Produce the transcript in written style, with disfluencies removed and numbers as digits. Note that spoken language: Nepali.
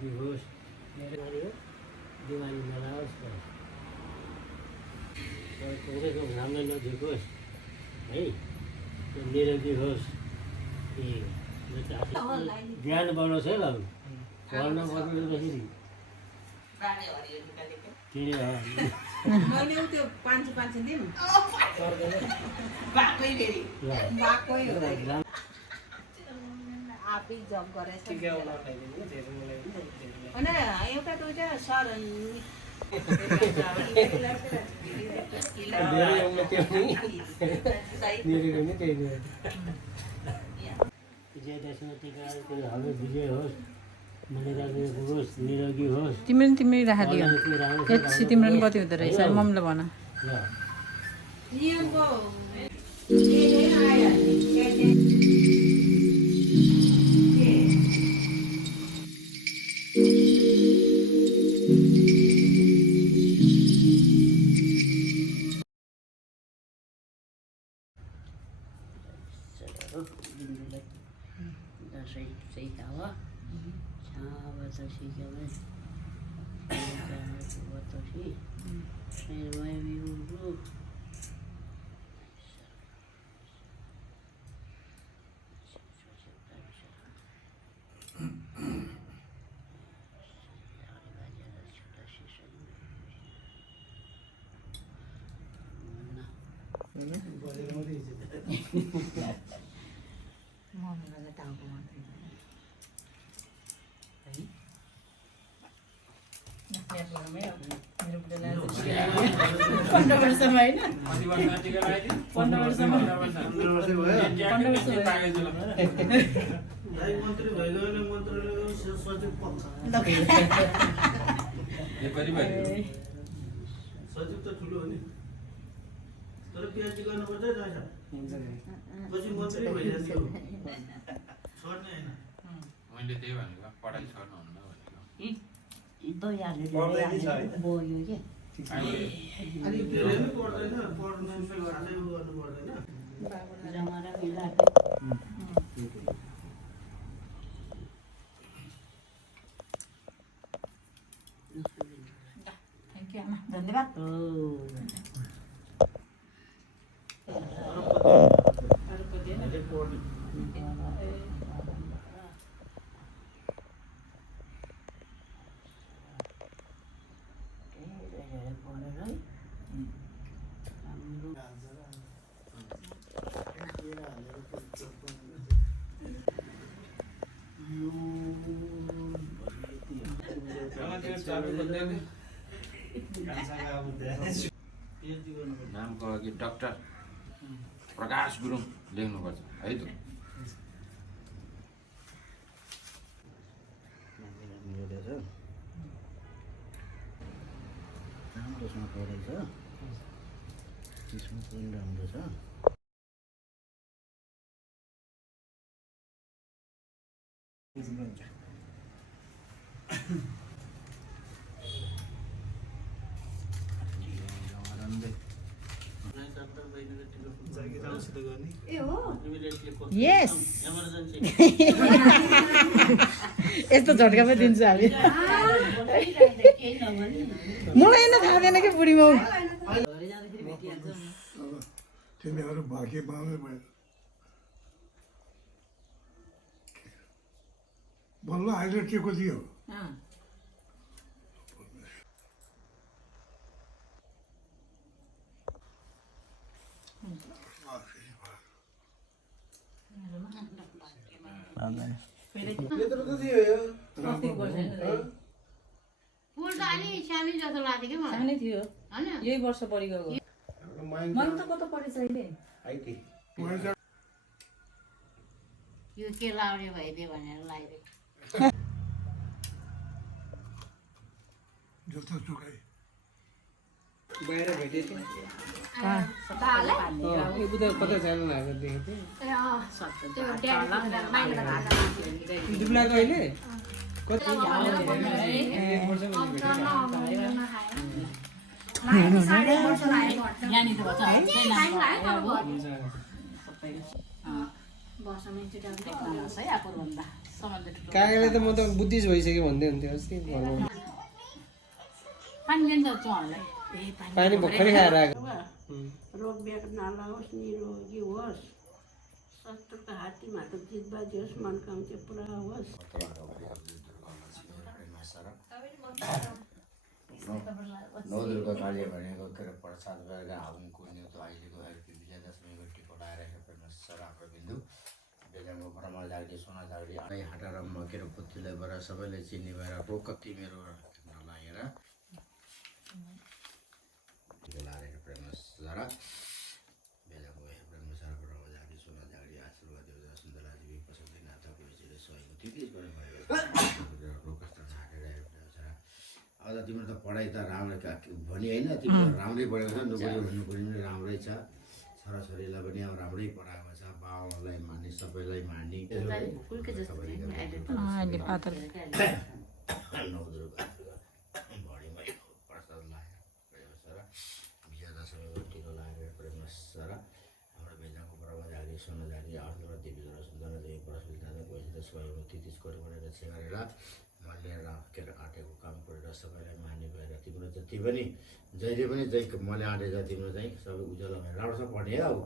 निरोगी होस् बिमारी नलाओस् कसैको घामले नझुकोस् है त्यो निरोगी होस् ज्ञान बढोस् है बाबु पढ्न बस्नु आफै जब गरेछ होइन एउटा दुईटा सर तिम्रो राखिदियो यति तिम्रो कति हुँदो रहेछ मम्मीले भन मम्मीलाई टाउको मात्रै सचिव त ठुलो हो नि तर पिएचडी गर्नुपर्छ रहेछ पछि मन्त्री भइजान्छ छोड्ने हैन मैले त्यही भनेको पढाइ छोड्नुहुन्न भनेको बोल्यो के अनि धेरै पनि पढ्दैन पढ्नु खासै गर्नु पर्दैन जमारा मिलाएर धन्यवाद नामको अघि डाक्टर प्रकाश गुरुङ लेख्नुपर्छ है त राम्रोसँग पढेछ त्यसमा पनि राम्रो छ यस यस्तो झट्का पनि दिन्छु हामी मलाई नै थाहा थिएन कि बुढी माउ तिमीहरू भाग्य माग्दै भयो बल्ल अहिले के को दियो फुल त अलि सानै जस्तो लाग्थ्यो कि मलाई सानै थियो हैन यही वर्ष पढि गएको मन त कता पढेछ अहिले यो के लाउने भइदियो भनेर लाइदियो जस्तो चुकाइ बाहिर भेटेँ थिएँ कता जानु भएको देखेको थिएँ दुब्लाको अहिले कति बसमा इन्स्टिट्युट है आफूभन्दा सम्बन्ध ठुलो काकाले त म त बुद्धिस्ट भइसक्यो भन्दै हुन्थ्यो अस्ति घरमा पानी दिन्छ चुहाहरूलाई पानी भर्खरै खाएर आएको रोग ब्याग नलाओस् निरोगी होस् शत्रुको हात्तीमा जित बाजियोस् मनकामना पुरा होस् नौ दुर्गा कार्य भनेको के अरे प्रसाद गरेर हाउनको न्युतो अहिलेको विजयादशमीको टिको लगाएर परमेश्वर हाम्रो बिन्दु बेजाङको भ्रमण जाग्ने सोना जाग्ने आँदै हटाएर म के अरे पुत्रीलाई बर सबैले चिन्ने भएर रोकती मेरो नलागेर टिको लगाएर परमेश्वर बेजाङको परमेश्वर भ्रमण जाग्ने सोना जाग्ने आशीर्वाद देवता सुन्दरा देवी पसन्दै नाताको विषयले सहयोग त्यति गर्ने भएको अब त तिम्रो त पढाइ त राम्रो भनी होइन तिम्रो राम्रै पढेको छ नोकरी भन्नु पनि राम्रै छ छोराछोरीलाई पनि अब राम्रै पढाएको छ बाबालाई मान्ने सबैलाई मान्ने भणीमै प्रसाद लगाएर विजयादशमीको टिको लगाएर परमेश्वर हाम्रो बेजाको प्रभा जारी सोना जारी आठवटा देवी र सुन्दर देवी प्रसुल जाँदा गएपछि त स्वयं 33 करोड गरेर रक्षा गरेर मैले के अरे आँटेको काम गरेर सबैलाई मान्ने भएर तिम्रो जति पनि जहिले पनि जै मैले आँटेछ तिम्रो चाहिँ सबै उज्यालो भएर राम्रोसँग पढ्ने अब